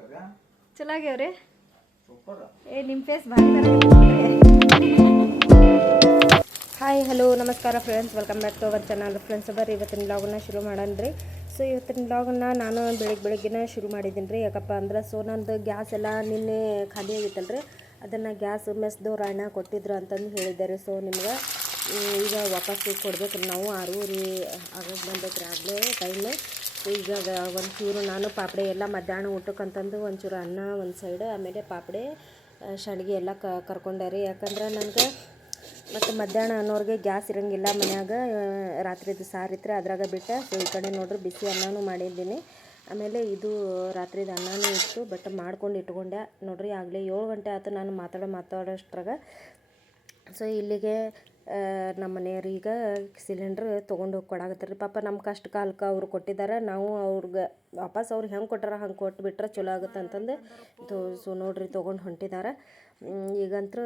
ಚಲೋ ಆಗ್ಯಾವ್ರಿ ಏ ನಿಮ್ಮ ಫೇಸ್ ಭಾರಿ ಹಾಯ್ ಹಲೋ ನಮಸ್ಕಾರ friends, welcome back to our channel. Friends ಬರ್ರಿ ಇವತ್ತಿನ ಬ್ಲಾಗನ್ನ ಶುರು ಮಾಡನ್ರಿ. ಸೊ ಇವತ್ತಿನ ಬ್ಲಾಗನ್ನ ನಾನು ಬೆಳಗ್ಗೆನೇ ಶುರು ಮಾಡಿದ್ದೀನಿ ರೀ. ಯಾಕಪ್ಪ ಅಂದ್ರೆ ಸೊ ನಂದು ಗ್ಯಾಸ್ ಎಲ್ಲ ನಿನ್ನೆ ಖಾಲಿ ಆಗಿತ್ತಲ್ರಿ, ಅದನ್ನು ಗ್ಯಾಸ್ ಮೆಸ್ದವ್ರು ಅಣ್ಣ ಕೊಟ್ಟಿದ್ರು ಅಂತಂದು ಹೇಳಿದ್ದಾರೆ. ಸೊ ನಿಮ್ಗೆ ಈಗ ವಾಪಸ್ ಕೊಡ್ಬೇಕು ರೀ. ನಾವು 6:30 ಆಗೋದು ಬಂದೈತೆ ರೀ ಆಗಲೇ ಟೈಮು. ಈಗ ಒಂಚೂರು ನಾನು ಪಾಪಡೆ ಎಲ್ಲ ಮಧ್ಯಾಹ್ನ ಊಟಕ್ಕೆ ಅಂತಂದು ಒಂಚೂರು ಅನ್ನ ಒಂದು ಸೈಡ್, ಆಮೇಲೆ ಪಾಪಡೆ ಸಂಡ್ಗೆ ಎಲ್ಲ ಕರ್ಕೊಂಡಾರಿ. ಯಾಕಂದ್ರೆ ನನಗೆ ಮತ್ತು ಮಧ್ಯಾಹ್ನ ಅನ್ನೋರಿಗೆ ಗ್ಯಾಸ್ ಇರೋಂಗಿಲ್ಲ ಮನ್ಯಾಗ. ರಾತ್ರಿದು ಸಾರು ಇತ್ತು ಅದ್ರಾಗ ಬಿಟ್ಟೆ. ಸೊ ಈ ಕಡೆ ನೋಡ್ರಿ ಬಿಸಿ ಅನ್ನನೂ ಮಾಡಿದ್ದೀನಿ, ಆಮೇಲೆ ಇದು ರಾತ್ರಿದು ಅನ್ನನೂ ಇತ್ತು. ಬಟ್ ಮಾಡ್ಕೊಂಡು ಇಟ್ಕೊಂಡೆ ನೋಡ್ರಿ. ಆಗಲೇ 7 ಗಂಟೆ ಆಯ್ತು ನಾನು ಮಾತಾಡೋಷ್ಟ್ರಾಗ. ಸೊ ಇಲ್ಲಿಗೆ ನಮ್ಮ ಮನೆಯವ್ರು ಈಗ ಸಿಲಿಂಡ್ರ್ ತೊಗೊಂಡು ಹೋಗಿ ಕೊಡಾಕತ್ತಾರೆ ರೀ. ಪಾಪ ನಮ್ಮ ಕಷ್ಟ ಕಾಲಕ್ಕೆ ಅವ್ರು ಕೊಟ್ಟಿದ್ದಾರೆ, ನಾವು ಅವ್ರಿಗೆ ವಾಪಸ್ ಅವ್ರು ಹೆಂಗೆ ಕೊಟ್ಟಾರ ಹಂಗೆ ಕೊಟ್ಬಿಟ್ರೆ ಚಲೋ ಆಗುತ್ತೆ ಅಂತಂದು ಸೊ ನೋಡ್ರಿ ತೊಗೊಂಡು ಹೊಂಟಿದ್ದಾರೆ. ಈಗಂತೂ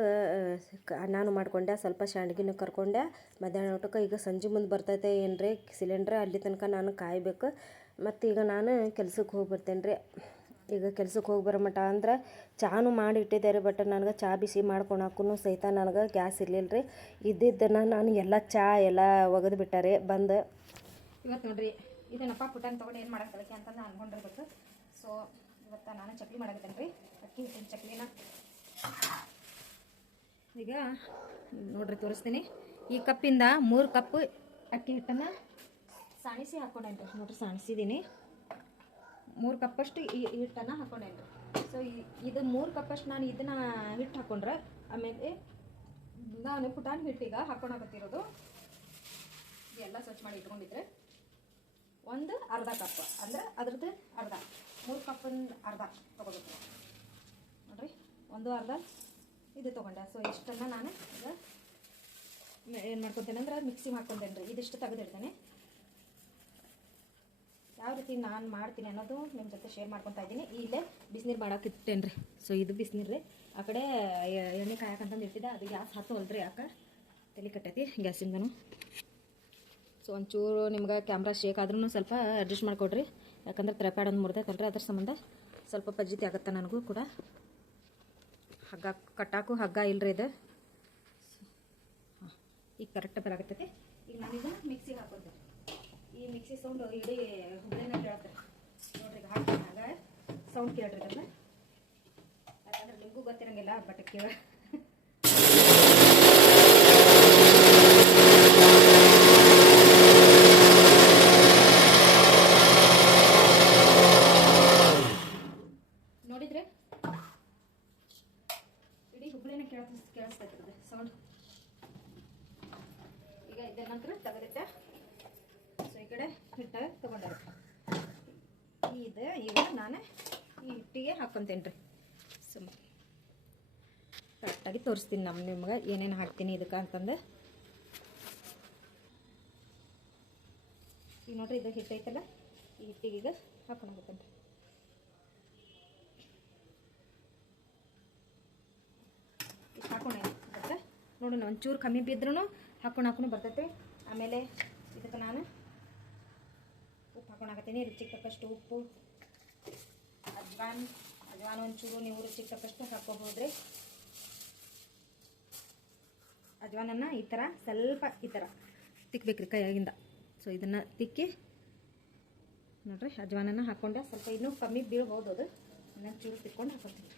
ನಾನು ಮಾಡ್ಕೊಂಡೆ, ಸ್ವಲ್ಪ ಶಾಂಡ್ಗಿನೂ ಕರ್ಕೊಂಡೆ ಮಧ್ಯಾಹ್ನ ಊಟಕ್ಕೆ. ಈಗ ಸಂಜೆ ಮುಂದೆ ಬರ್ತೈತೆ ಏನು ರೀ ಸಿಲಿಂಡ್ರ್, ಅಲ್ಲಿ ತನಕ ನಾನು ಕಾಯಬೇಕು. ಮತ್ತು ಈಗ ನಾನು ಕೆಲ್ಸಕ್ಕೆ ಹೋಗಿ ಬರ್ತೇನೆ ರೀ. ಈಗ ಕೆಲ್ಸಕ್ಕೆ ಹೋಗಿ ಬರೋ ಮಟ್ಟ ಅಂದ್ರೆ ಚಾನು ಮಾಡಿ ಇಟ್ಟಿದ್ದಾರೆ. ಬಟ್ ನನಗೆ ಚಹಾ ಬಿಸಿ ಮಾಡ್ಕೊಳಕ್ಕೂ ಸಹಿತ ನನಗೆ ಗ್ಯಾಸ್ ಇರಲಿಲ್ಲ ರೀ. ಇದ್ದಿದ್ದನ್ನು ನಾನು ಎಲ್ಲ ಚಹಾ ಎಲ್ಲ ಒಗೆದು ಬಿಟ್ಟಾರೆ ಬಂದು. ಇವತ್ತು ನೋಡ್ರಿ ಇದನ್ನಪ್ಪ ಪುಟಾನ್ ತೊಗೊಂಡು ಏನು ಮಾಡಕ್ಕೆ ಅಂತಂದು ಅನ್ಕೊಂಡಿರ್ಬೇಕು. ಸೊ ಇವತ್ತು ನಾನು ಚಕ್ಲಿ ಮಾಡಾಕತ್ತೇನೆ ರೀ, ಅಕ್ಕಿ ಹಿಟ್ಟಿನ ಚಕ್ಲಿನ. ಈಗ ನೋಡ್ರಿ ತೋರಿಸ್ತೀನಿ. ಈ ಕಪ್ಪಿಂದ 3 ಕಪ್ ಅಕ್ಕಿ ಹಿಟ್ಟನ್ನು ಸಾಣಿಸಿ ಹಾಕ್ಕೊಂಡೇನಿ ರೀ. ನೋಡ್ರಿ ಸಾಣಿಸಿದ್ದೀನಿ 3 ಕಪ್ಪಷ್ಟು ಈ ಹಿಟ್ಟನ್ನು ಹಾಕ್ಕೊಂಡೇನಿ ರೀ. ಸೊ ಇದು 3 ಕಪ್ಪಷ್ಟು ನಾನು ಇದನ್ನು ಹಿಟ್ಟು ಹಾಕ್ಕೊಂಡ್ರೆ, ಆಮೇಲೆ ನಾನು ಪುಟಾಣಿ ಹಿಟ್ಟಿಗೆ ಹಾಕ್ಕೊಳಕತ್ತಿರೋದು ಎಲ್ಲ ಸ್ವಚ್ಛ ಮಾಡಿ ಇಟ್ಕೊಂಡಿದ್ರೆ ಒಂದು ಅರ್ಧ ಕಪ್, ಅಂದ್ರೆ ಅದ್ರದ್ದು ಅರ್ಧ 3 ಕಪ್ಪಿಂದ ಅರ್ಧ ತೊಗೋಬೇಕು ನೋಡ್ರಿ. ಒಂದು ಅರ್ಧ ಇದು ತೊಗೊಂಡೆ. ಸೊ ಇಷ್ಟನ್ನು ನಾನು ಈಗ ಏನು ಮಾಡ್ಕೊತೇನೆ ಅಂದ್ರೆ ಮಿಕ್ಸಿ ಮಾಡ್ಕೊತೇನೆ ರೀ. ಇದಿಷ್ಟು ತೆಗೆದಿಡ್ತೇನೆ. ಯಾವ ರೀತಿ ನಾನು ಮಾಡ್ತೀನಿ ಅನ್ನೋದು ನಿಮ್ಮ ಜೊತೆ ಶೇರ್ ಮಾಡ್ಕೊತಾ ಇದ್ದೀನಿ. ಇಲ್ಲೇ ಬಿಸಿನೀರು ಮಾಡೋಕೆ ಇಟ್ಟೇನೆ ರೀ. ಸೊ ಇದು ಬಿಸಿನೀರು ರೀ. ಆ ಕಡೆ ಎಣ್ಣೆ ಕಾಯಕಂತಂದು ಇಟ್ಟಿದ್ದೆ, ಅದು ಗ್ಯಾಸ್ ಹತ್ತೋಲ್ರಿ, ಯಾಕೆ ತಲೆ ಕಟ್ಟೈತಿ ಗ್ಯಾಸಿಂದನು. ಸೊ ಒಂಚೂರು ನಿಮ್ಗೆ ಕ್ಯಾಮ್ರಾ ಶೇಕ್ ಆದ್ರೂ ಸ್ವಲ್ಪ ಅಡ್ಜಸ್ಟ್ ಮಾಡಿಕೊಡ್ರಿ. ಯಾಕಂದ್ರೆ ತ್ರೆಪ್ಯಾಡ್ ಒಂದು ಮುರಿದೈತಲ್ರಿ, ಅದ್ರ ಸಂಬಂಧ ಸ್ವಲ್ಪ ಪಜ್ಜಿತಿ ಆಗುತ್ತೆ ನನಗೂ ಕೂಡ. ಹಗ್ಗ ಕಟ್ಟಾಕು ಹಗ್ಗ ಇಲ್ಲರಿ ಇದು. ಹಾಂ ಈಗ ಕರೆಕ್ಟ್ ಬರಾಕತ್ತೈತಿ. ಈಗ ನಾನು ಇದನ್ನು ಮಿಕ್ಸಿಗೆ ಹಾಕೋತೀನಿ. ಈ ಮಿಕ್ಸಿ ಸೌಂಡ್ ಇಡೀ ಹುಬ್ಳಿನ ಕೇಳುತ್ತೆ ನೋಡ್ರಿ. ಈಗ ಹಾಕಿದಾಗ ಸೌಂಡ್ ಕೇಳ್ರಿ ಅದನ್ನ. ಯಾಕಂದ್ರೆ ನಿಮಗೂ ಗೊತ್ತಿರಂಗಿಲ್ಲ, ಬಟ್ ಕೇಳ ನೋಡಿದ್ರೆ ಇಡೀ ಹುಬ್ಳಿನ ಕೇಳಿಸ್ತೈತಿ ಅದು ಸೌಂಡ್. ಈಗ ಇದರ ನಂತರ ತೆಗೆದಿಟ್ಟೆ. ಸೊ ಈ ಕಡೆ ಹಿಟ್ಟು ತೊಗೊಂಡಿರುತ್ತೆ ಇದು. ಈಗ ನಾನು ಈ ಹಿಟ್ಟಿಗೆ ಹಾಕ್ಕೊತೇನೆ ರೀ. ಸೊ ಕರೆಕ್ಟಾಗಿ ತೋರಿಸ್ತೀನಿ ನಿಮ್ಗೆ ಏನೇನು ಹಾಕ್ತೀನಿ ಇದಕ್ಕೆ ಅಂತಂದು. ಈಗ ನೋಡ್ರಿ ಇದು ಹಿಟ್ಟು ಐತಲ್ಲ, ಈ ಹಿಟ್ಟಿಗೆ ಈಗ ಹಾಕ್ಕೊಂಡೋಗುತ್ತೇನೆ ರೀ. ಇಷ್ಟು ಹಾಕೊಂಡೇನೆ ಬರ್ತದೆ ನೋಡಿ. ಒಂಚೂರು ಕಮ್ಮಿ ಬಿದ್ರೂ ಹಾಕೊಂಡು ಬರ್ತೈತೆ. ಆಮೇಲೆ ಇದಕ್ಕೆ ನಾನು ಉಪ್ಪು ಹಾಕೊಂಡಾಕತ್ತೀನಿ. ರುಚಿಗೆ ತಕ್ಕಷ್ಟು ಉಪ್ಪು, ಅಜ್ವಾನ್ ಒಂಚೂರು ನೀವು ರುಚಿಗೆ ತಕ್ಕಷ್ಟು ಹಾಕ್ಕೋಬೋದ್ರಿ. ಅಜ್ವಾನನ್ನು ಈ ಥರ ಸ್ವಲ್ಪ ಈ ಥರ ತಿಕ್ಕಬೇಕ್ರಿ ಕೈಯಾಗಿಂದ. ಸೊ ಇದನ್ನು ತಿಕ್ಕಿ ನೋಡ್ರಿ ಅಜ್ವಾನನ್ನು ಹಾಕ್ಕೊಂಡೆ. ಸ್ವಲ್ಪ ಇನ್ನೂ ಕಮ್ಮಿ ಬೀಳ್ಬೋದು, ಅದು ಇನ್ನೊಂದು ಚೂರು ತಿಕ್ಕೊಂಡು ಹಾಕೊತೀನಿ.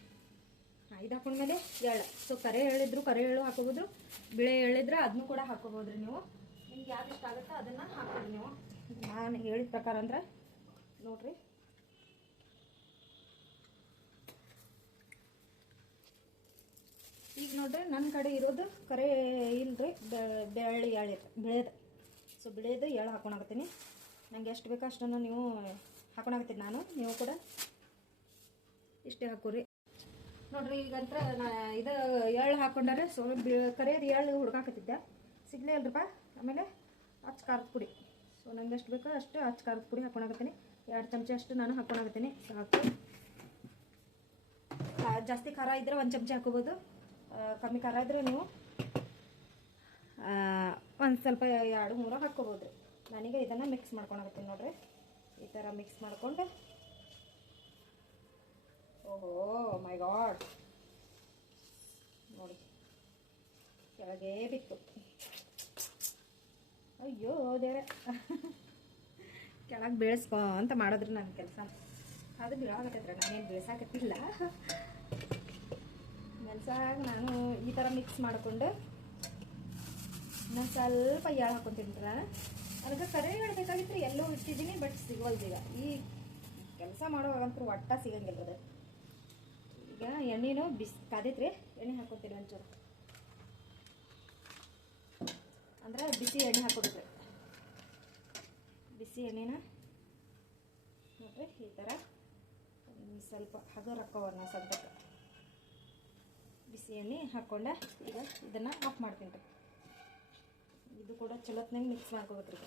ಹಾಂ ಇದು ಹಾಕೊಂಡ್ಮೇಲೆ ಎಳ್ಳು. ಸೊ ಕರೆ ಎಳ್ಳಿದ್ರು ಕರೆ ಎಳ್ಳು ಹಾಕೋಬೋದು, ಬಿಳೆ ಎಳ್ಳಿದ್ರೆ ಅದನ್ನು ಕೂಡ ಹಾಕೋಬೋದ್ರಿ ನೀವು. ನಿಮ್ಗೆ ಯಾವ್ದು ಇಷ್ಟ ಆಗುತ್ತೋ ಅದನ್ನು ಹಾಕೋದು ನೀವು. ನಾನು ಹೇಳಿದ ಪ್ರಕಾರ ಅಂದ್ರೆ ನೋಡ್ರಿ. ಈಗ ನೋಡ್ರಿ ನನ್ನ ಕಡೆ ಇರೋದು ಕರೆ ಇಲ್ರಿ, ಬೆಳ್ಳಿ ಎಳ್ಳು ಬಿಳೇದು. ಸೊ ಬಿಳೇದು ಎಳ್ಳು ಹಾಕ್ಕೊಳಕತ್ತೀನಿ. ನಂಗೆ ಎಷ್ಟು ಬೇಕೋ ಅಷ್ಟನ್ನು ನೀವು ಹಾಕ್ಕೊಳಕತ್ತೀನಿ ನಾನು. ನೀವು ಕೂಡ ಇಷ್ಟೇ ಹಾಕೋರಿ ನೋಡ್ರಿ. ಈಗಂತ ಇದು ಎಳ್ಳು ಹಾಕ್ಕೊಂಡಾರೆ. ಸೊ ಕರೆಯೋದು ಎಳ್ಳು ಹುಡ್ಕಾಕತ್ತಿದ್ದೆ, ಸಿಗಲೇ ಅಲ್ರಿಪ್ಪ. ಆಮೇಲೆ ಅಚ್ಚ ಖಾರದ ಪುಡಿ. ಸೊ ನಂಗೆ ಎಷ್ಟು ಬೇಕೋ ಅಷ್ಟು ಅಚ್ಚ ಖಾರದ ಪುಡಿ ಹಾಕ್ಕೊಳಕತ್ತೀನಿ. 2 ಚಮಚ ಅಷ್ಟು ನಾನು ಹಾಕ್ಕೊಳಕತ್ತೀನಿ. ಸಾಕು. ಜಾಸ್ತಿ ಖಾರ ಇದ್ದರೆ 1 ಚಮಚ ಹಾಕೋಬೋದು, ಕಮ್ಮಿ ಖಾರ ಇದ್ದರೆ ನೀವು ಒಂದು ಸ್ವಲ್ಪ 2-3 ಹಾಕ್ಕೋಬೋದು ರೀ. ನಾನೀಗ ಇದನ್ನು ಮಿಕ್ಸ್ ಮಾಡ್ಕೊಳಕತ್ತೀನಿ ನೋಡ್ರಿ. ಈ ಥರ ಮಿಕ್ಸ್ ಮಾಡ್ಕೊಂಡು ಓಹೋ ಮೈ ಗಾಡ್, ನೋಡಿ ಕೆಳಗೆ ಬಿತ್ತು. ಅಯ್ಯೋ ದೇವ್ರೆ, ಕೆಳಗೆ ಬೀಳಿಸ್ಕೊ ಅಂತ ಮಾಡಿದ್ರು ನನ್ನ ಕೆಲಸ. ಅದು ಬೀಳಾಕತ್ತೈತ್ರ, ನಾನೇನು ಬೀಳ್ಸಾಕತ್ತಿಲ್ಲ. ಮೆಣಸಾಗ ನಾನು ಈ ಥರ ಮಿಕ್ಸ್ ಮಾಡಿಕೊಂಡು ನಾನು ಸ್ವಲ್ಪ ಎಳ್ಳು ಹಾಕ್ಕೊಂತೀನಿ ನಾನು. ಅದಕ್ಕೆ ಕರೆ ಹೇಳ್ಬೇಕಾಗಿತ್ತು, ಎಲ್ಲೋ ಇಟ್ಟಿದ್ದೀನಿ, ಬಟ್ ಸಿಗೋಲ್ದೀಗ. ಈ ಕೆಲಸ ಮಾಡೋವಾಗಂತೂ ಒಟ್ಟ ಸಿಗಂಗಿಲ್ಲ ಅದು. ಈಗ ಎಣ್ಣೆನೂ ಕಾದೈತ್ರಿ, ಎಣ್ಣೆ ಹಾಕ್ಕೊತೀನಿ ಒಂಚೂರು. ಅಂದ್ರೆ ಬಿಸಿ ಎಣ್ಣೆ ಹಾಕ್ಕೊಡ್ರಿ. ಬಿಸಿ ಎಣ್ಣೆನ ನೋಡ್ರಿ ಈ ಥರ ಸ್ವಲ್ಪ ಹಗರ್ ಹಾಕೋವನ್ನ ಸದ್ಯಕ್ಕೆ ಬಿಸಿ ಎಣ್ಣೆ ಹಾಕ್ಕೊಂಡೆ. ಈಗ ಇದನ್ನು ಆಫ್ ಮಾಡ್ತೀನಿ ರೀ. ಇದು ಕೂಡ ಚಲೋತ್ನಾಗ ಮಿಕ್ಸ್ ಮಾಡ್ಕೋಬೇಕ್ರಿ.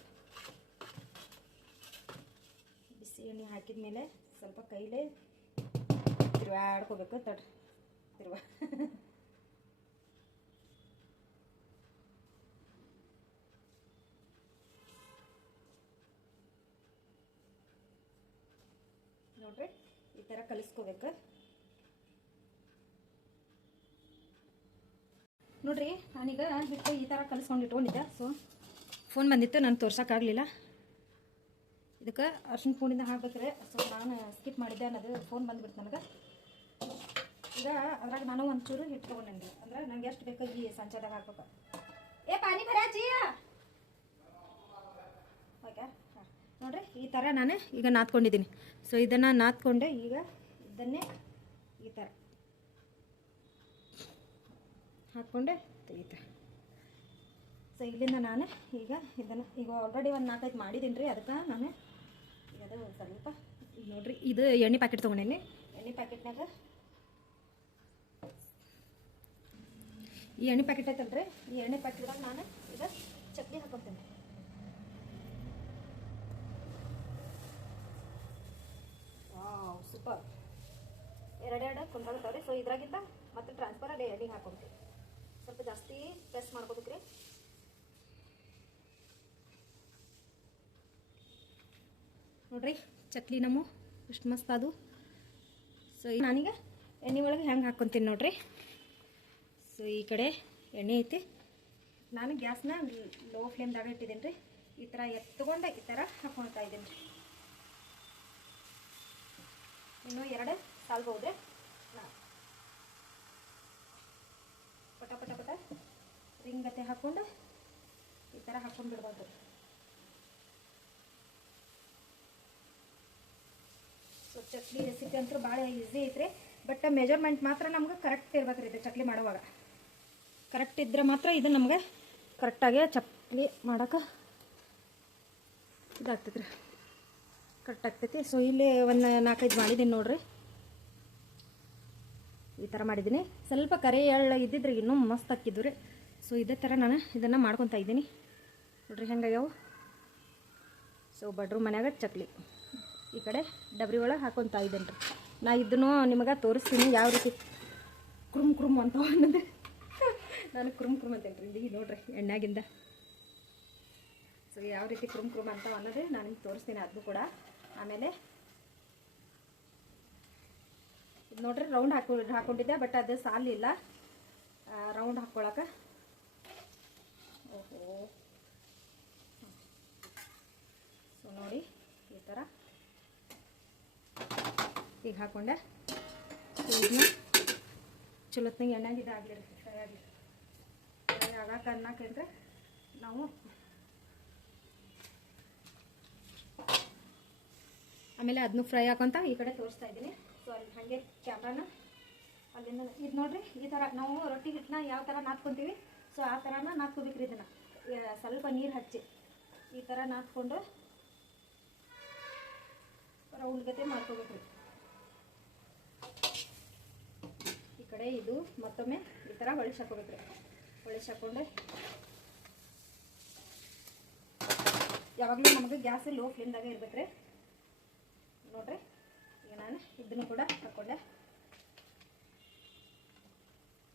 ಬಿಸಿ ಎಣ್ಣೆ ಹಾಕಿದ ಮೇಲೆ ಸ್ವಲ್ಪ ಕೈಲೇ ತಿರುವಾಡ್ಕೋಬೇಕು. ತಡ್ರಿ ತಿರುವ ನೋಡ್ರಿ ಈ ಥರ ಕಲಿಸ್ಕೋಬೇಕು. ನೋಡ್ರಿ ನಾನೀಗ ಹಿಟ್ಟು ಈ ಥರ ಕಲಿಸ್ಕೊಂಡು ಇಟ್ಕೊಂಡಿದ್ದೆ. ಸೊ ಫೋನ್ ಬಂದಿತ್ತು, ನಾನು ತೋರ್ಸೋಕ್ಕಾಗಲಿಲ್ಲ. ಇದಕ್ಕೆ ಅರ್ಶಿನ ಪುಡಿಯಿಂದ ಹಾಕ್ಬೇಕ್ರೆ. ಸೊ ನಾನು ಸ್ಕಿಪ್ ಮಾಡಿದ್ದೆ, ಅನ್ನೋದು ಫೋನ್ ಬಂದುಬಿಡ್ತು ನನಗೆ. ಈಗ ಅದ್ರಾಗ ನಾನು ಒಂಚೂರು ಹಿಟ್ಟು ತೊಗೊಂಡೆ. ಅಂದ್ರೆ ನಂಗೆ ಎಷ್ಟು ಬೇಕು ಈ ಸಂಚದಾಗ ಹಾಕ್ಬೇಕು. ಏ ಪಾನಿ ಭರಾಜಿ ಓಕೆ. ಹಾಂ ನೋಡ್ರಿ ಈ ಥರ ನಾನು ಈಗ ನಾದ್ಕೊಂಡಿದ್ದೀನಿ. ಸೊ ಇದನ್ನು ನಾದ್ಕೊಂಡೆ. ಈಗ ಇದನ್ನೇ ಈ ಥರ ಹಾಕ್ಕೊಂಡೆ ತೆಗಿತೆ. ಸೊ ಇಲ್ಲಿಂದ ನಾನು ಈಗ ಇದನ್ನು ಈಗ ಆಲ್ರೆಡಿ ಒಂದು 4-5 ಮಾಡಿದ್ದೀನಿ ರೀ. ಅದಕ್ಕೆ ನಾನು ಈಗ ಅದು ಸ್ವಲ್ಪ ಈಗ ನೋಡಿರಿ, ಇದು ಎಣ್ಣೆ ಪ್ಯಾಕೆಟ್ ತೊಗೊಂಡೇನಿ. ಎಣ್ಣೆ ಪ್ಯಾಕೆಟ್ನಾಗ ಈ ಎಣ್ಣೆ ಪ್ಯಾಕೆಟ್ ಐತಲ್ರಿ, ಈ ಎಣ್ಣೆ ಪ್ಯಾಕೆಟ್ದಾಗ ನಾನು ಈಗ ಚಟ್ನಿ ಹಾಕ್ಕೊತೀನಿ. ವಾವ್ ಸೂಪರ್, ಎರಡೆರಡು ಕುಂತಾಗತ್ತವ್ರಿ. ಸೊ ಇದ್ರಾಗಿಂದ ಮತ್ತೆ ಟ್ರಾನ್ಸ್ಫರ್ ಅಲ್ಲಿ ಎಣ್ಣೆಗೆ ಹಾಕ್ಕೊಂತೀವಿ. ಸ್ವಲ್ಪ ಜಾಸ್ತಿ ಪ್ರೆಸ್ ಮಾಡ್ಕೋಬೇಕ್ರಿ. ನೋಡ್ರಿ ಚಕ್ಲಿ ನಮ್ಮ ಎಷ್ಟು ಮಸ್ತ್ ಅದು. ಸೊ ನಾನೀಗ ಎಣ್ಣೆ ಒಳಗೆ ಹೆಂಗೆ ಹಾಕ್ಕೊತೀನಿ ನೋಡ್ರಿ. ಸೊ ಈ ಕಡೆ ಎಣ್ಣೆ ಐತಿ, ನಾನು ಗ್ಯಾಸ್ನ ಲೋ ಫ್ಲೇಮ್ದಾಗ ಇಟ್ಟಿದ್ದೀನಿ ರೀ. ಈ ಥರ ಎತ್ಕೊಂಡೆ ಈ ಥರ ಹಾಕ್ಕೊಳ್ತಾ ಇದ್ದೀನಿ ರೀ. ಇನ್ನೂ 2 ಸಾಲ್ಬೋದ್ರೆ ಪಟ ಪಟ ಪಟ ರಿಂಗತೆ ಹಾಕ್ಕೊಂಡು ಈ ಥರ ಹಾಕ್ಕೊಂಡು ಬಿಡ್ಬೋದು. ಸೊ ಚಕ್ಲಿ ರೆಸಿಪಿ ಅಂತೂ ಭಾಳ ಈಸಿ ಐತ್ರಿ. ಬಟ್ ಮೆಜರ್ಮೆಂಟ್ ಮಾತ್ರ ನಮ್ಗೆ ಕರೆಕ್ಟ್ ಇರ್ಬೇಕ್ರಿ. ಇದು ಚಕ್ಲಿ ಮಾಡುವಾಗ ಕರೆಕ್ಟ್ ಇದ್ರೆ ಮಾತ್ರ ಇದು ನಮ್ಗೆ ಕರೆಕ್ಟಾಗಿ ಚಕ್ಲಿ ಮಾಡೋಕೆ ಇದಾಗ್ತೈತೆ ರೀ, ಕರೆಕ್ಟ್ ಆಗ್ತೈತಿ. ಸೊ ಇಲ್ಲಿ ಒಂದು 4-5 ಮಾಡಿದ್ದೀನಿ ನೋಡ್ರಿ. ಈ ಥರ ಮಾಡಿದ್ದೀನಿ. ಸ್ವಲ್ಪ ಕರೆ ಎಳ್ಳು ಇದ್ದಿದ್ರೆ ಇನ್ನೂ ಮಸ್ತ್ ಹಾಕಿದ್ದು ರೀ. ಸೊ ಇದೇ ಥರ ನಾನು ಇದನ್ನು ಮಾಡ್ಕೊತಾ ಇದ್ದೀನಿ ನೋಡ್ರಿ ಹೆಂಗಾಗ್ಯಾವು. ಸೊ ಬಡ್ರು ಮನ್ಯಾಗ ಚಕ್ಲಿ ಈ ಕಡೆ ಡಬ್ರಿ ಒಳಗೆ ಹಾಕೊತಾ ಇದ್ದೇನೆ ರೀ. ನಾ ಇದನ್ನು ನಿಮಗೆ ತೋರಿಸ್ತೀನಿ ಯಾವ ರೀತಿ ಕ್ರುಮ್ ಕ್ರುಮ್ ಅಂತ ಅನ್ನೋದು. ನಾನು ಕ್ರುಮ್ ಕ್ರುಮ್ ಅಂತೇನೆ ರೀ. ಇಲ್ಲಿ ನೋಡ್ರಿ ಎಣ್ಣೆಗಿಂದ ಸೊ ಯಾವ ರೀತಿ ಕ್ರುಮ್ ಕ್ರುಮ್ ಅಂತ ಅನ್ನೋದು ನಾನು ನಿಮ್ಗೆ ತೋರಿಸ್ತೀನಿ ಅದನ್ನು ಕೂಡ. ಆಮೇಲೆ ಇದು ನೋಡ್ರಿ ರೌಂಡ್ ಹಾಕ್ಕೊಂಡಿದ್ದೆ, ಬಟ್ ಅದು ಸಾಲಿಲ್ಲ ರೌಂಡ್ ಹಾಕ್ಕೊಳಕ್ಕೆ. ಓಹೋ, ಸೊ ನೋಡಿ ಈ ಥರ ಈಗ ಹಾಕ್ಕೊಂಡೆ. ಇದನ್ನ ಚಲೋತ್ನಾಗ ಎಣ್ಣೆಗೆ ಇದಾಗಲಿ ರೀ, ಫ್ರೈ ಆಗಲಿ. ಫ್ರೈ ಆಗಕ್ಕೆ ಅನ್ನಕ್ಕೆ ನಾವು ಆಮೇಲೆ ಅದನ್ನು ಫ್ರೈ ಹಾಕೊಂತ ಈ ಕಡೆ ತೋರಿಸ್ತಾ ಇದ್ದೀನಿ. ಸೊ ಅಲ್ಲಿ ಹಾಗೆ ಕ್ಯಾಮ್ರಾನ ಅಲ್ಲಿಂದ ಇದು ನೋಡ್ರಿ ಈ ಥರ ನಾವು ರೊಟ್ಟಿ ಹಿಟ್ಟನ್ನ ಯಾವ ಥರ ನಾದ್ಕೊತೀವಿ, ಸೊ ಆ ಥರನ ನಾದ್ಕೋಬೇಕ್ರಿ. ಇದನ್ನು ಸ್ವಲ್ಪ ನೀರು ಹಚ್ಚಿ ಈ ಥರ ನಾದ್ಕೊಂಡು ರೌಂಡ್ ಗತೆ ಮಾಡ್ಕೋಬೇಕ್ರಿ. ಈ ಕಡೆ ಇದು ಮತ್ತೊಮ್ಮೆ ಈ ಥರ ಹೊಳಿಸಿ ಹಾಕೋಬೇಕ್ರಿ. ಹೊಳಿಸಿ ಹಾಕ್ಕೊಂಡು ಯಾವಾಗಲೂ ನಮಗೆ ಗ್ಯಾಸ್ ಲೋ ಫ್ಲೇಮ್ದಾಗ ಇರ್ಬೇಕ್ರಿ. ನೋಡ್ರಿ ಈಗ ನಾನು ಇದನ್ನು ಕೂಡ ಹಾಕ್ಕೊಂಡೆ.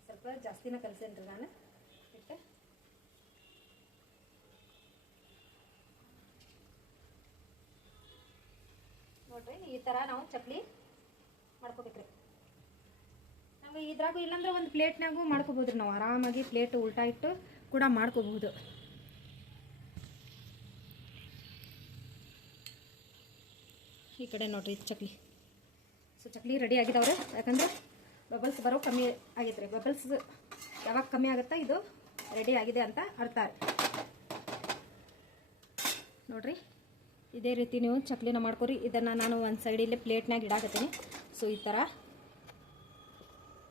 ಸ್ವಲ್ಪ ಜಾಸ್ತಿನ ಕಲಸೇನ್ರಿ ನಾನು ಹಿಟ್ಟು. ನೋಡ್ರಿ ಈ ಥರ ನಾವು ಚಕ್ಲಿ ಮಾಡ್ಕೋಬೇಕ್ರಿ. ಅಥವಾ ಇದ್ರಾಗೂ ಇಲ್ಲಾಂದ್ರೆ ಒಂದು ಪ್ಲೇಟ್ನಾಗೂ ಮಾಡ್ಕೋಬೋದು ರೀ. ನಾವು ಆರಾಮಾಗಿ ಪ್ಲೇಟ್ ಉಲ್ಟಾ ಇಟ್ಟು ಕೂಡ ಮಾಡ್ಕೋಬಹುದು. ಈ ಕಡೆ ನೋಡ್ರಿ ಚಕ್ಲಿ. ಸೊ ಚಕ್ಲಿ ರೆಡಿ ಆಗಿದಾವ್ರೆ. ಯಾಕಂದ್ರೆ ಬಬಲ್ಸ್ ಬರೋ ಕಮ್ಮಿ ಆಗೈತೆ ರೀ. ಬಬಲ್ಸ್ ಯಾವಾಗ ಕಮ್ಮಿ ಆಗುತ್ತಾ ಇದು ರೆಡಿ ಆಗಿದೆ ಅಂತ ಅರ್ಥ. ನೋಡ್ರಿ ಇದೇ ರೀತಿ ನೀವು ಚಕ್ಲಿನ ಮಾಡ್ಕೊರಿ. ಇದನ್ನು ನಾನು ಒಂದು ಸೈಡಲ್ಲಿ ಪ್ಲೇಟ್ನಾಗ ಇಡಾಕತ್ತೀನಿ. ಸೊ ಈ ಥರ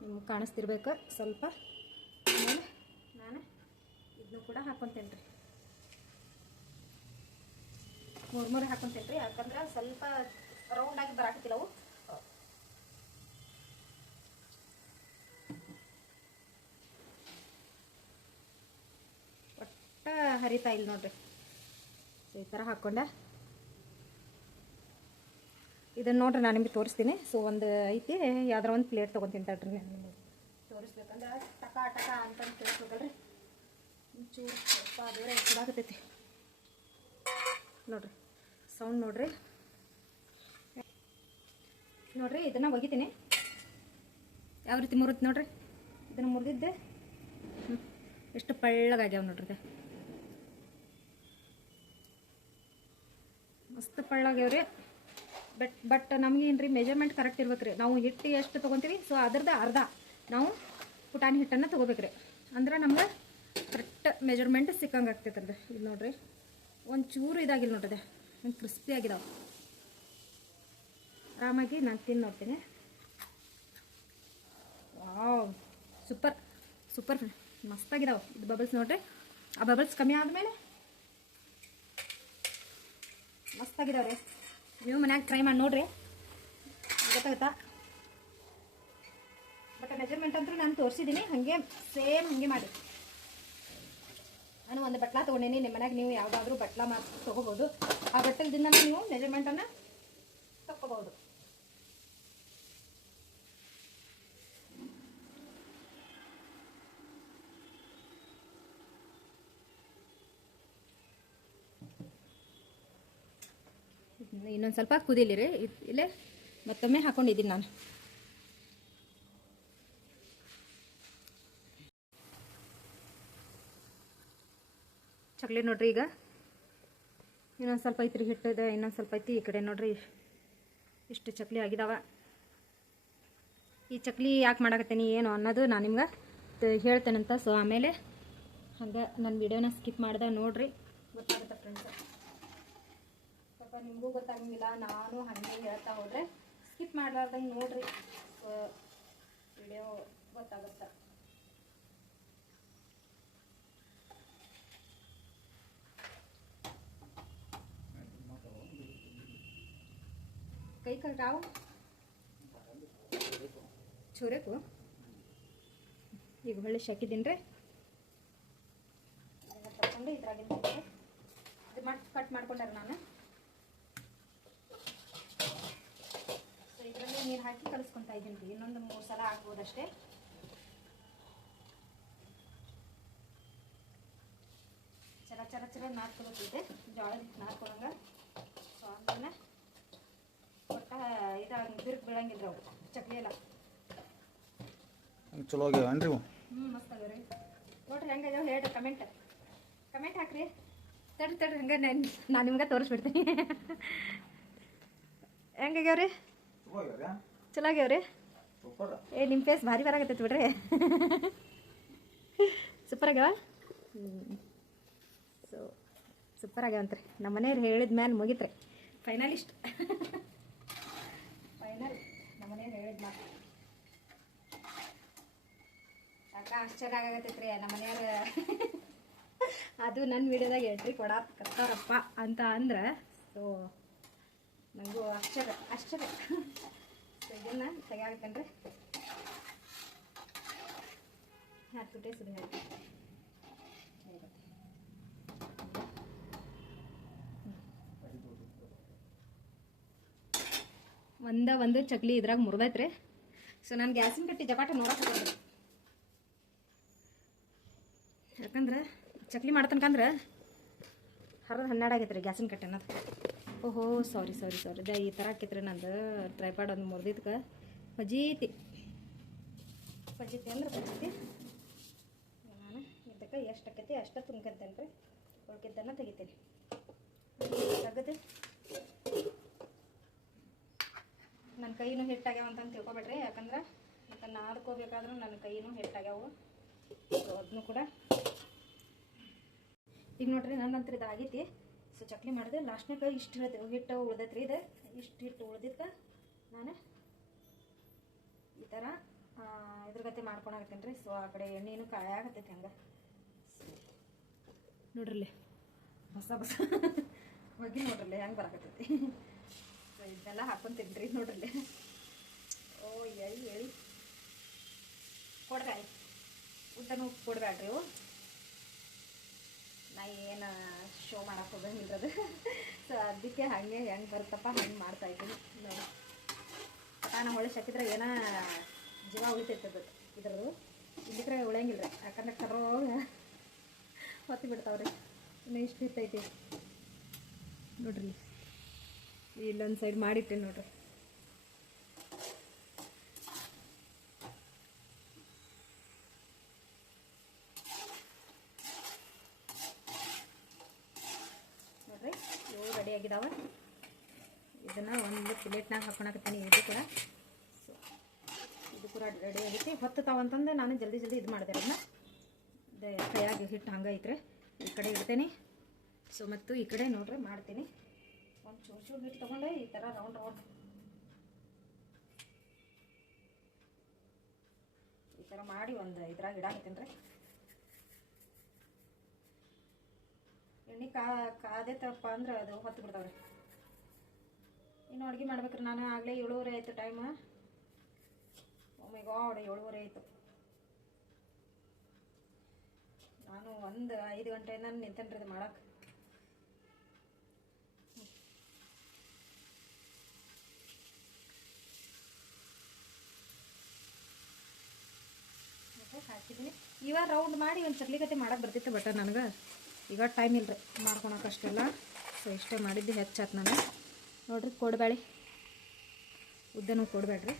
ನಿಮ್ಗೆ ಕಾಣಿಸ್ತಿರ್ಬೇಕು ಸ್ವಲ್ಪ. ಆಮೇಲೆ ನಾನು ಇದನ್ನು ಕೂಡ ಹಾಕ್ಕೊತೇನೆ ರೀ. ಮೂರು ಹಾಕ್ಕೊತೇನೆ ರೀ. ಯಾಕಂದ್ರೆ ಸ್ವಲ್ಪ ರೌಂಡಾಗಿ ಬರಾಕತ್ತಿಲ್ಲವು. ಒಟ್ಟ ಹರಿತಾ ಇಲ್ಲ ನೋಡ್ರಿ. ಸೊ ಈ ಥರ ಹಾಕ್ಕೊಂಡೆ. ಇದನ್ನು ನೋಡ್ರಿ ನಾನು ನಿಮಗೆ ತೋರಿಸ್ತೀನಿ. ಸೊ ಒಂದು ಐತಿ, ಯಾವ್ದಾರ ಒಂದು ಪ್ಲೇಟ್ ತೊಗೊತೀನಿ ತಡ್ರಿ. ನಾನು ನಿಮಗೆ ತೋರಿಸ್ಬೇಕಂದ್ರೆ ಟಕ ಟಕ ಅಂತಂದು ತೋರಿಸ್ಬೇಕಲ್ರಿ. ಒಂಚೂರು ಸ್ವಲ್ಪ ಬೇರೆ ಸುಡಾಕತ್ತೈತಿ ನೋಡ್ರಿ. ಸೌಂಡ್ ನೋಡ್ರಿ. ನೋಡ್ರಿ ಇದನ್ನು ಒಗಿತೀನಿ. ಯಾವ ರೀತಿ ಮುರಿದು ನೋಡ್ರಿ. ಇದನ್ನು ಮುರಿದಿದ್ದೆ ಎಷ್ಟು ಪಳ್ಳಗಾಗ್ಯಾವ ನೋಡ್ರಿ. ಮಸ್ತ್ ಪಳ್ಳಾಗ್ಯಾವ್ರಿ. ಬಟ್ ನಮಗೇನು ರೀ ಮೆಜರ್ಮೆಂಟ್ ಕರೆಕ್ಟ್ ಇರ್ಬೇಕು ರೀ. ನಾವು ಹಿಟ್ಟು ಎಷ್ಟು ತೊಗೊತೀವಿ ಸೊ ಅದ್ರದ್ದು ಅರ್ಧ ನಾವು ಪುಟಾಣಿ ಹಿಟ್ಟನ್ನು ತೊಗೋಬೇಕ್ರಿ. ಅಂದ್ರೆ ನಮ್ಗೆ ಕರೆಕ್ಟ್ ಮೆಜರ್ಮೆಂಟ್ ಸಿಕ್ಕಂಗೆ ಆಗ್ತೈತಲ್ರಿ. ಇದು ನೋಡ್ರಿ ಒಂಚೂರು ಇದಾಗಿಲ್ಲ ನೋಡ್ರಿ. ಒಂದು ಕ್ರಿಸ್ಪಿ ಆಗಿದಾವೆ. ಆರಾಮಾಗಿ ನಾನು ತಿಂದು ನೋಡ್ತೀನಿ. ವಾವ್, ಸೂಪರ್ ಸೂಪರ್ ಮಸ್ತಾಗಿದಾವೆ. ಇದು ಬಬಲ್ಸ್ ನೋಡ್ರಿ. ಆ ಬಬಲ್ಸ್ ಕಮ್ಮಿ ಆದಮೇಲೆ ಮಸ್ತಾಗಿದಾವೆ ರೀ. ನೀವು ಮನ್ಯಾಗ ಟ್ರೈ ಮಾಡಿ ನೋಡ್ರಿ, ಗೊತ್ತಾಗುತ್ತಾ. ಬಟ್ ಮೆಜರ್ಮೆಂಟ್ ಅಂತೂ ನಾನು ತೋರಿಸಿದ್ದೀನಿ. ಹಾಗೆ ಸೇಮ್ ಹಾಗೆ ಮಾಡಿ. ನಾನು ಒಂದು ಬಟ್ಲ ತೊಗೊಂಡೀನಿ. ನಿಮ್ಮ ಮನ್ಯಾಗ ನೀವು ಯಾವುದಾದ್ರೂ ಬಟ್ಲ ತೊಗೋಬೋದು. ಆ ಬಟ್ಟಲದಿಂದ ನೀವು ಮೆಜರ್ಮೆಂಟನ್ನು ತಕ್ಕೋಬೋದು. ಇನ್ನೊಂದು ಸ್ವಲ್ಪ ಕುದೀಲಿ ರೀ. ಇಲ್ಲೇ ಮತ್ತೊಮ್ಮೆ ಹಾಕೊಂಡಿದ್ದೀನಿ ನಾನು. ಚಕ್ಲಿ ನೋಡ್ರಿ. ಈಗ ಇನ್ನೊಂದು ಸ್ವಲ್ಪ ಐತ್ರಿ ಹಿಟ್ಟಿದೆ, ಇನ್ನೊಂದು ಸ್ವಲ್ಪ ಐತಿ. ಈ ಕಡೆ ನೋಡ್ರಿ ಇಷ್ಟು ಚಕ್ಲಿ ಆಗಿದಾವ. ಈ ಚಕ್ಲಿ ಯಾಕೆ ಮಾಡಕತ್ತೀನಿ ಏನು ಅನ್ನೋದು ನಾನು ನಿಮ್ಗೆ ಹೇಳ್ತೇನಂತ. ಸೊ ಆಮೇಲೆ ಹಂಗೆ ನನ್ನ ವಿಡಿಯೋನ ಸ್ಕಿಪ್ ಮಾಡ್ದೆ ನೋಡ್ರಿ, ಗೊತ್ತಾಗುತ್ತೆ ಫ್ರೆಂಡ್ಸ್. ಸ್ವಲ್ಪ ನಿಮಗೂ ಗೊತ್ತಾಗಂಗಿಲ್ಲ, ನಾನು ಹಾಗೆ ಹೇಳ್ತಾ ಹೋದರೆ ಸ್ಕಿಪ್ ಮಾಡಲಾರ್ದಂಗೆ ನೋಡ್ರಿ. ಸೊ ವಿಡಿಯೋ ಗೊತ್ತಾಗುತ್ತೆ. ಕೈ ರಾವ್ ಚೂರೇಕು ಈಗ ಹೊಳ್ಳಿ ಶಾಕಿದ್ದೀನಿ ರೀ. ತಗೊಂಡು ಇದ್ರಾಗಿಂದ ಇದು ಕಟ್ ಮಾಡ್ಕೊಂಡಾರ ನಾನು. ಸೊ ಇದರಲ್ಲಿ ನೀರು ಹಾಕಿ ಕಲಿಸ್ಕೊತಾ ಇದ್ದೀನಿ ರೀ. ಇನ್ನೊಂದು 3 ಸಲ ಆಗ್ಬೋದಷ್ಟೇ. ಚರ ಚರ ಚರ ನಾದ್ಕೊಳತ್ತಿದ್ದೆ, ಜೋಳದ ಹಿಟ್ಟು ನಾದ್ಕೊಳಂಗ. ಸೊ ಅದನ್ನ ಒಟ್ಟ ಇದಾಗ ಬಿರುಕು ಬೀಳಂಗಿಲ್ಲ ಅವು ಚಕ್ಲಿ ಎಲ್ಲ. ಚಲೋ ಆಗ್ಯಾವೇನ್ರಿ ಇವು? ಮಸ್ತ್ ಆಗ್ಯಾವ್ರಿ. ನೋಡ್ರಿ ಹೆಂಗಾಗ್ಯಾವ ಹೇಳ್ರಿ. ಕಮೆಂಟ್ ಹಾಕ್ರಿ. ತಡ್ರಿ ಹಂಗೆ ನಾನು ನಿಮ್ಗೆ ತೋರಿಸ್ಬಿಡ್ತೀನಿ. ಹೆಂಗಾಗ್ಯಾವ್ರಿ? ಚಲೋ ಆಗ್ಯಾವ್ರಿ. ನಿಮ್ಮ ಫೇಸ್ ಭಾರಿ ಬರಾಕತ್ತೈತಿ ಬಿಡ್ರಿ. ಸೂಪರ್ ಆಗ್ಯಾವ. ಸೊ ಸೂಪರ್ ಆಗ್ಯಾವಂತ್ರಿ. ನಮ್ಮ ಮನೆಯವ್ರು ಹೇಳಿದ ಮ್ಯಾಲೆ ಮುಗಿತ್ರಿ. ಫೈನಲಿಸ್ಟ್ ಫೈನಲ್ ನಮ್ಮ ಮನೆಯವ್ರು ಹೇಳಿದ ಮಾತು. ಯಾಕ ಆಶ್ಚರ್ಯ ಆಗತ್ತೈತ್ರಿ ನಮ್ಮ ಮನೆಯವ್ರು. ಅದು ನನ್ನ ವಿಡಿಯೋದಾಗ ಎಂಟ್ರಿ ಕೊಡಾಕತ್ತಾರಪ್ಪ ಅಂತ ಅಂದ್ರೆ ಸೊ ನನಗೂ ಆಶ್ಚರ್ಯ. ಸೊ ಇದನ್ನು ತೆಗಿಯಾಕತ್ತೇನೆ ರೀ. ಹಾಕ್ಬಿಟ್ಟೆ ಸುಡಿ ಹಾಕಿ ಒಂದು ಚಕ್ಲಿ ಇದ್ರಾಗ ಮುರಿದೈತ್ರಿ. ಸೊ ನಾನು ಗ್ಯಾಸಿನ ಕಟ್ಟಿ ಜಪಾಟ ನೋಡಕ್ಕೆ ಯಾಕಂದ್ರೆ ಚಕ್ಲಿ ಮಾಡ್ತನ್ಕಂದ್ರೆ 12 ಆಗೈತೆ ರೀ ಗ್ಯಾಸಿನ ಕಟ್ಟೆ ಅನ್ನೋದು. ಓಹೋ ಸಾರಿ ಈ ಥರ ಆಕೈತ್ರಿ. ನಂದು ಟ್ರೈಪಾಡ್ ಒಂದು ಮುರಿದಿದ್ಕೆ ಹೊಜೀತಿ. ಪಂಜಿತಿ ಅಂದ್ರೆ ಪಂಜಿತಿ ನಾನು ಇದಕ್ಕೆ ಎಷ್ಟು ಆಕೈತಿ ಅಷ್ಟು ತುಂಬ್ಕೊಂತೇನೆ ರೀ. ಉಳ್ಕಿದ್ದನ್ನು ತೆಗಿತೀನಿ. ತೆಗೆದು ನನ್ನ ಕೈನೂ ಹಿಟ್ಟಾಗ್ಯಾವ ಅಂತಂದು ತಿಳ್ಕೊಬೇಡ್ರಿ, ಯಾಕಂದ್ರೆ ಮತ್ತು ನಾದ್ಕೋಬೇಕಾದ್ರೂ ನನ್ನ ಕೈನೂ ಹಿಟ್ಟಾಗ್ಯಾವು. ಅದನ್ನು ಕೂಡ ಈಗ ನೋಡ್ರಿ ನನ್ನಂತರ ಇದು ಆಗೈತಿ. ಸೊ ಚಕ್ಲಿ ಮಾಡಿದೆ. ಲಾಸ್ಟ್ನಾಗ ಇಷ್ಟು ಹಿಟ್ಟು ಉಳ್ದೈತ್ರಿ. ಇದು ಇಷ್ಟು ಹಿಟ್ಟು ಉಳ್ದಿತ್ತು ನಾನು ಈ ಥರ ಇದ್ರಗತೆ ಮಾಡ್ಕೊಳಕತ್ತೀನಿ ರೀ. ಸೊ ಆ ಕಡೆ ಎಣ್ಣೆನೂ ಕಾಯಾಗತ್ತೈತಿ ಹಂಗೆ ನೋಡ್ರಲ್ಲಿ ಬಸ ಹೋಗಿ ನೋಡ್ರಲ್ಲಿ ಹೆಂಗೆ ಬರಾಕತ್ತೈತಿ. ಸೊ ಇದನ್ನೆಲ್ಲ ಹಾಕ್ಕೊಂತೀನಿ ರೀ ನೋಡ್ರಲ್ಲಿ. ಓ ಎಳಿ ಕೊಡ್ಬೇಡಿ, ಉದ್ದನೂ ಕೊಡ್ಬೇಡ್ರಿ ಇವು. ನಾ ಏನು ಶೋ ಮಾಡಕ್ಕೆ ಹೋಗಂಗಿಲ್ಲದು. ಸೊ ಅದಕ್ಕೆ ಹಾಗೆ ಹೆಂಗೆ ಬರುತ್ತಪ್ಪ ಹಂಗೆ ಮಾಡ್ತಾಯಿದ್ದೀನಿ ನೋಡಿ. ನಾನು ಹೊಳೆ ಶಕ್ಕಿದ್ರೆ ಏನೋ ಜೀವ ಉಳಿತೈತದ ಇದ್ರದ್ದು. ಇಲ್ಲಿಕ್ರೆ ಉಳಿಯಂಗಿಲ್ಲ ರೀ, ಯಾಕಂದ್ರೆ ಕರೋ ಹೊತ್ತಿ ಬಿಡ್ತಾವ್ರಿ. ಇನ್ನು ಇಷ್ಟು ಇರ್ತೈತಿ ನೋಡ್ರಿ. ಇಲ್ಲೊಂದು ಸೈಡ್ ಮಾಡಿಟ್ಟೆ ನೋಡ್ರಿ. ನೋಡ್ರಿ ಇವು ರೆಡಿ ಆಗಿದಾವೆ. ಇದನ್ನು ಒಂದು ಪ್ಲೇಟ್ನಾಗ ಹಾಕೊಳಕತ್ತೀನಿ. ಇದು ಕೂಡ ಸೊ ಇದು ಕೂಡ ರೆಡಿ ಆಗೈತಿ. ಹೊತ್ತತಾವಂತಂದು ನಾನು ಜಲ್ದಿ ಇದು ಮಾಡಿದೆ. ಅದನ್ನ ಕೈಯಾಗಿ ಹಿಟ್ಟು ಹಂಗೆ ಐತ್ರಿ. ಈ ಕಡೆ ಇಡ್ತೇನೆ. ಸೊ ಮತ್ತು ಈ ಕಡೆ ನೋಡ್ರಿ ಮಾಡ್ತೀನಿ. ಒಂದು ಚೂರು ಹಿಟ್ಟು ತೊಗೊಂಡೆ ಈ ಥರ ರೌಂಡ್ ಈ ಥರ ಮಾಡಿ ಒಂದು ಇದ್ರಾಗ ಇಡಾಕತ್ತೀನಿ ರೀ. ಎಣ್ಣೆ ಕಾದೇತಪ್ಪ ಅಂದ್ರೆ ಅದು ಹೊತ್ತು ಬಿಡ್ತಾವ್ರಿ. ಇನ್ನು ಅಡುಗೆ ಮಾಡ್ಬೇಕ್ರಿ. ನಾನು ಆಗಲೇ 7:30 ಆಯಿತು ಟೈಮ್. ಓ ಮೈ ಗಾಡ್ 7:30 ಆಯಿತು. ನಾನು ಒಂದು 5 ಗಂಟೆಯಿಂದ ನಿಂತೇನ್ರಿ ಇದು ಮಾಡಕ್ಕೆ. ಹಾಕಿದ್ದೀನಿ. ಇವಾಗ ರೌಂಡ್ ಮಾಡಿ ಒಂದು ಚಕ್ಲಿ ಗತೆ ಮಾಡಕ್ಕೆ ಬರ್ತಿತ್ತು. ಬಟ್ ನನಗೆ ಈಗ ಟೈಮ್ ಇಲ್ಲ ರೀ ಮಾಡ್ಕೊಳಕ್ಕೆ ಅಷ್ಟೆಲ್ಲ. ಸೊ ಇಷ್ಟೇ ಮಾಡಿದ್ದು ಹೆಚ್ಚಾತು ನಾನು ನೋಡ್ರಿ. ಕೊಡಬೇಡಿ, ಉದ್ದನೂ ಕೊಡಬೇಡ್ರಿ.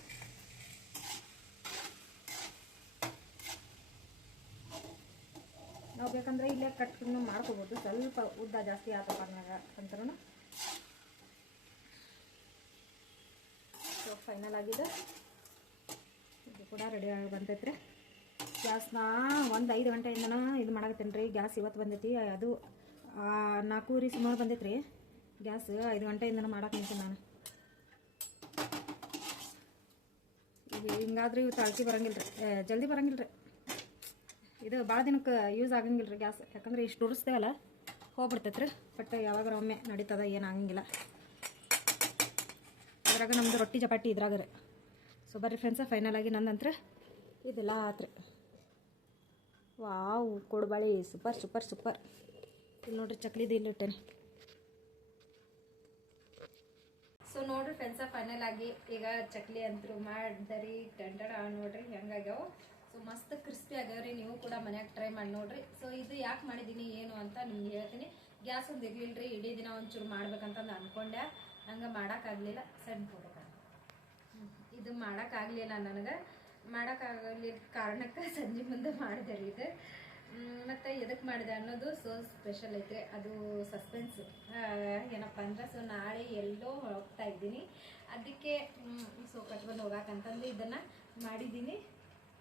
ನಾವು ಬೇಕಂದ್ರೆ ಇಲ್ಲೇ ಕಟ್ಕೊಂಡು ಮಾಡ್ಕೋಬೋದು. ಸ್ವಲ್ಪ ಉದ್ದ ಜಾಸ್ತಿ ಆತಪ್ಪ ಅಂತರೂ. ಸೊ ಫೈನಲ್ ಆಗಿದೆ. ಇದು ಕೂಡ ರೆಡಿ ಆಗಿ ಬಂತೈತ್ರಿ. ಗ್ಯಾಸ್ನ ಒಂದು 5 ಗಂಟೆಯಿಂದನೂ ಇದು ಮಾಡಕತ್ತೇನೆ ರೀ. ಗ್ಯಾಸ್ ಇವತ್ತು ಬಂದೈತಿ. ಅದು 4:00 ಸುಮಾರು ಬಂದೈತೆ ರೀ ಗ್ಯಾಸ್. 5 ಗಂಟೆಯಿಂದನೂ ಮಾಡಕ್ಕೆ ನಿಂತೀನಿ ನಾನು. ಈಗ ಹಿಂಗಾದ್ರೆ ಇವತ್ತು ಅಳ್ತಿ ಬರೋಂಗಿಲ್ಲ ರೀ, ಜಲ್ದಿ ಬರೋಂಗಿಲ್ಲ ರೀ. ಇದು ಭಾಳ ದಿನಕ್ಕೆ ಯೂಸ್ ಆಗಂಗಿಲ್ಲ ರೀ ಗ್ಯಾಸ್. ಯಾಕಂದ್ರೆ ಇಷ್ಟು ಉರಿಸ್ತೇವಲ್ಲ ಹೋಗ್ಬಿಡ್ತೈತೆ ರೀ. ಬಟ್ ಯಾವಾಗಾರ ಒಮ್ಮೆ ನಡೀತದ, ಏನು ಆಗಂಗಿಲ್ಲ. ಅದ್ರಾಗ ನಮ್ಮದು ರೊಟ್ಟಿ ಚಪಾತಿ ಇದ್ರಾಗ ರೀ. ಸೊ ಬರ್ರಿ ಫ್ರೆಂಡ್ಸ, ಫೈನಲ್ ಆಗಿ ನಂದಂತ್ರ ಇದೆಲ್ಲ ಆತ್ರಿ. ವಾವ್ ಕೊಡ್ಬಾಳಿ ಸೂಪರ್ ಸೂಪರ್ ಸೂಪರ್. ಇಲ್ಲಿ ನೋಡ್ರಿ ಚಕ್ಲಿದು ಇಲ್ಲಿ ಇಟ್ಟೇನೆ. ಸೊ ನೋಡ್ರಿ ಫ್ರೆಂಡ್ಸ, ಫೈನಲ್ ಆಗಿ ಈಗ ಚಕ್ಲಿ ಅಂತೂ ಮಾಡಿದರಿ. ಟಂಟಡ ನೋಡ್ರಿ ಹೆಂಗಾಗ್ಯಾವ. ಸೊ ಮಸ್ತ್ ಕ್ರಿಸ್ಪಿ ಆಗ್ಯಾವ್ರಿ. ನೀವು ಕೂಡ ಮನ್ಯಾಗ ಟ್ರೈ ಮಾಡಿ ನೋಡ್ರಿ. ಸೊ ಇದು ಯಾಕೆ ಮಾಡಿದ್ದೀನಿ ಏನು ಅಂತ ನಿಮ್ಗೆ ಹೇಳ್ತೀನಿ. ಗ್ಯಾಸ್ ಒಂದು ಇರ್ಲಿಲ್ಲ ರೀ. ಇಡೀ ದಿನ ಒಂಚೂರು ಮಾಡ್ಬೇಕಂತಂದು ಅಂದ್ಕೊಂಡೆ. ನಂಗೆ ಮಾಡೋಕ್ಕಾಗಲಿಲ್ಲ. ಸಣ್ಣ ಫೋಟೋ ಇದು ಮಾಡೋಕ್ಕಾಗಲಿಲ್ಲ. ನನಗೆ ಮಾಡೋಕ್ಕಾಗಲಿಲ್ಲ ಕಾರಣಕ್ಕೆ ಸಂಜೆ ಮುಂದೆ ಮಾಡಿದೆ ರೀ ಇದು. ಮತ್ತು ಎದಕ್ಕೆ ಮಾಡಿದೆ ಅನ್ನೋದು ಸೊ ಸ್ಪೆಷಲ್ ಐತ್ರಿ. ಅದು ಸಸ್ಪೆನ್ಸ್ ಏನಪ್ಪ ಅಂದ್ರೆ, ಸೊ ನಾಳೆ ಎಲ್ಲೋ ಹೋಗ್ತಾ ಇದ್ದೀನಿ. ಅದಕ್ಕೆ ಸೊ ಕಟ್ಕೊಂಡು ಹೋಗಕ್ಕಂತಂದು ಇದನ್ನು ಮಾಡಿದ್ದೀನಿ.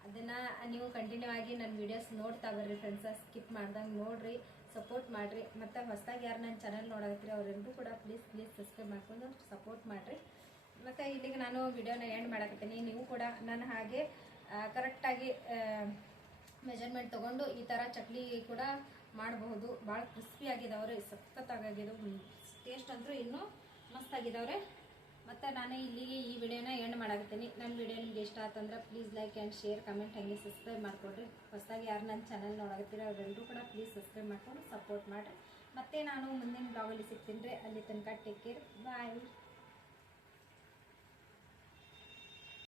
ಅದನ್ನು ನೀವು ಕಂಟಿನ್ಯೂ ಆಗಿ ನನ್ನ ವೀಡಿಯೋಸ್ ನೋಡ್ತಾ ಬರ್ರಿ ಫ್ರೆಂಡ್ಸ. ಸ್ಕಿಪ್ ಮಾಡ್ದಂಗೆ ನೋಡಿರಿ, ಸಪೋರ್ಟ್ ಮಾಡಿರಿ. ಮತ್ತು ಹೊಸದಾಗಿ ಯಾರು ನನ್ನ ಚಾನಲ್ ನೋಡಕತ್ತೀರಿ ಅವರೆಲ್ಲರೂ ಕೂಡ ಪ್ಲೀಸ್ ಸಬ್ಸ್ಕ್ರೈಬ್ ಮಾಡ್ಕೊಂಡು ಸಪೋರ್ಟ್ ಮಾಡಿರಿ. ಮತ್ತು ಇಲ್ಲಿಗೆ ನಾನು ವಿಡಿಯೋನ ಎಂಡ್ ಮಾಡಕತ್ತೀನಿ. ನೀವು ಕೂಡ ನನ್ನ ಹಾಗೆ ಕರೆಕ್ಟಾಗಿ ಮೆಜರ್ಮೆಂಟ್ ತೊಗೊಂಡು ಈ ಥರ ಚಕ್ಲಿ ಕೂಡ ಮಾಡಬಹುದು. ಭಾಳ ಕ್ರಿಸ್ಪಿ ಆಗಿದಾವ್ರೆ, ಸಖತ್ತಾಗಿದ್ದಾವೆ. ಟೇಸ್ಟ್ ಅಂದರೂ ಇನ್ನೂ ಮಸ್ತಾಗಿದ್ದಾವ್ರೆ. ಮತ್ತು ನಾನು ಇಲ್ಲಿಗೆ ಈ ವಿಡಿಯೋನ ಎಂಡ್ ಮಾಡಾಕತ್ತೀನಿ. ನನ್ನ ವಿಡಿಯೋ ನಿಮ್ಗೆ ಇಷ್ಟ ಆತಂದ್ರೆ please like and share, comment ಹಾಗೆ ಸಬ್ಸ್ಕ್ರೈಬ್ ಮಾಡ್ಕೊಡ್ರಿ. ಹೊಸದಾಗಿ ಯಾರು ನನ್ನ ಚಾನಲ್ ನೋಡಾಕತ್ತೀರಿ ಅವರೆಲ್ಲರೂ ಕೂಡ ಪ್ಲೀಸ್ ಸಬ್ಸ್ಕ್ರೈಬ್ ಮಾಡ್ಕೊಂಡು ಸಪೋರ್ಟ್ ಮಾಡಿರಿ. ಮತ್ತು ನಾನು ಮುಂದಿನ ಬ್ಲಾಗಲ್ಲಿ ಸಿಗ್ತೀನಿ ರೀ. ಅಲ್ಲಿ ತನಕ ಟೇಕ್ ಕೇರ್, ಬಾಯ್.